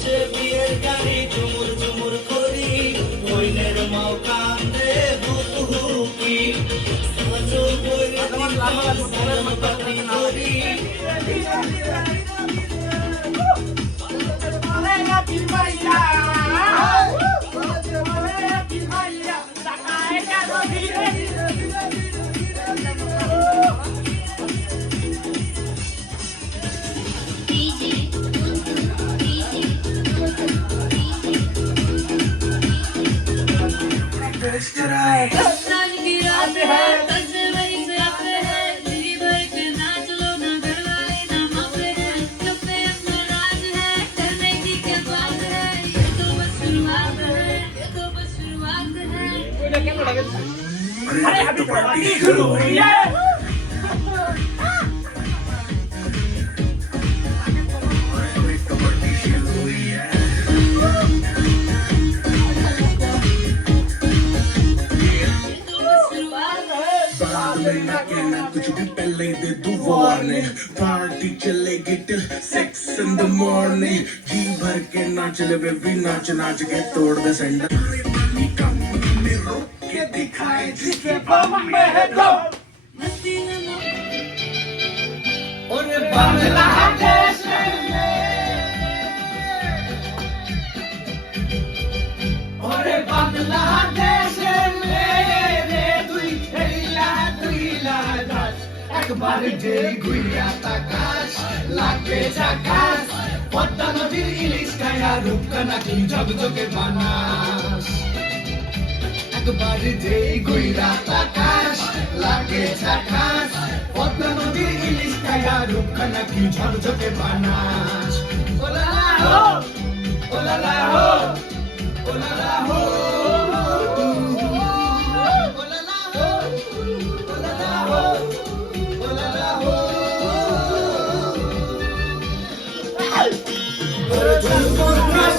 সে বিয়ের গাড়ি ঝুমুর ঝুমুর করি বইনের মাও কান্দে হুকি সজল বইরে পাতি করি अरे अभी पार्टी शुरू हुई है कुछ भी पहले दे दो वार्निंग पार्टी चलेगी till 6 in the morning जी भर के नाच ले बेबी नाच नाच के तोड़ दे सेंटर के दिखाए जिसके बम में है दम और बांग्लादेश और बांग्लादेश मेरे दुई थैला दास একবার যে গুইয়া তাকাশ লাগে জাকাশ পদ্মা নদীর ইলিশ খায়া রূপকা নাকি জগজগে বানাস একবার যে গুইয়া তাকাশ লাগে জাকাশ পদ্মা নদীর ইলিশ খায়া রূপকা নাকি ঝকঝকে বানাস ওলালা হো ওলালা হো ওলালা হো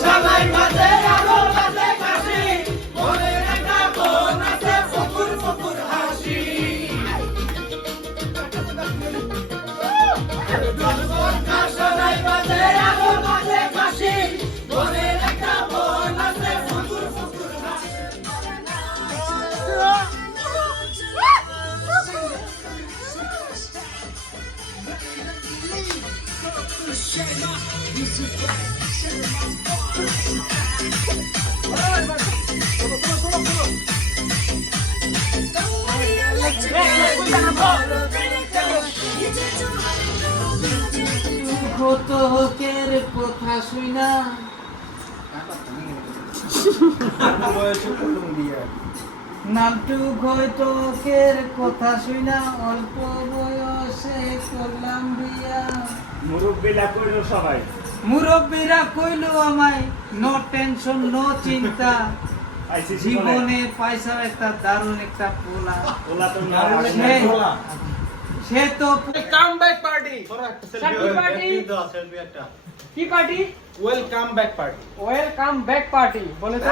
সবাই মাঝে আলো মাঝে কাশি মনে একটা বোন আছে ফকুর ফকুর হাসি সবাই মাঝে আলো মাঝে কাশি মনে একটা বোন আছে ফকুর ফকুর হাসি ঘটকের কথা শুনা নামটু ঘটকের কথা শুনা অল্প বয়সে করলাম বিয়া মুরব্বীরা কইল সবাই মুরব্বীরা কইল আমায় নো টেনশন নো চিন্তা জীবনে পয়সা একটা দারুণ একটা পোলা ওলা তো সে তো কামব্যাক পার্টি কি party welcome back party welcome back party বলে তো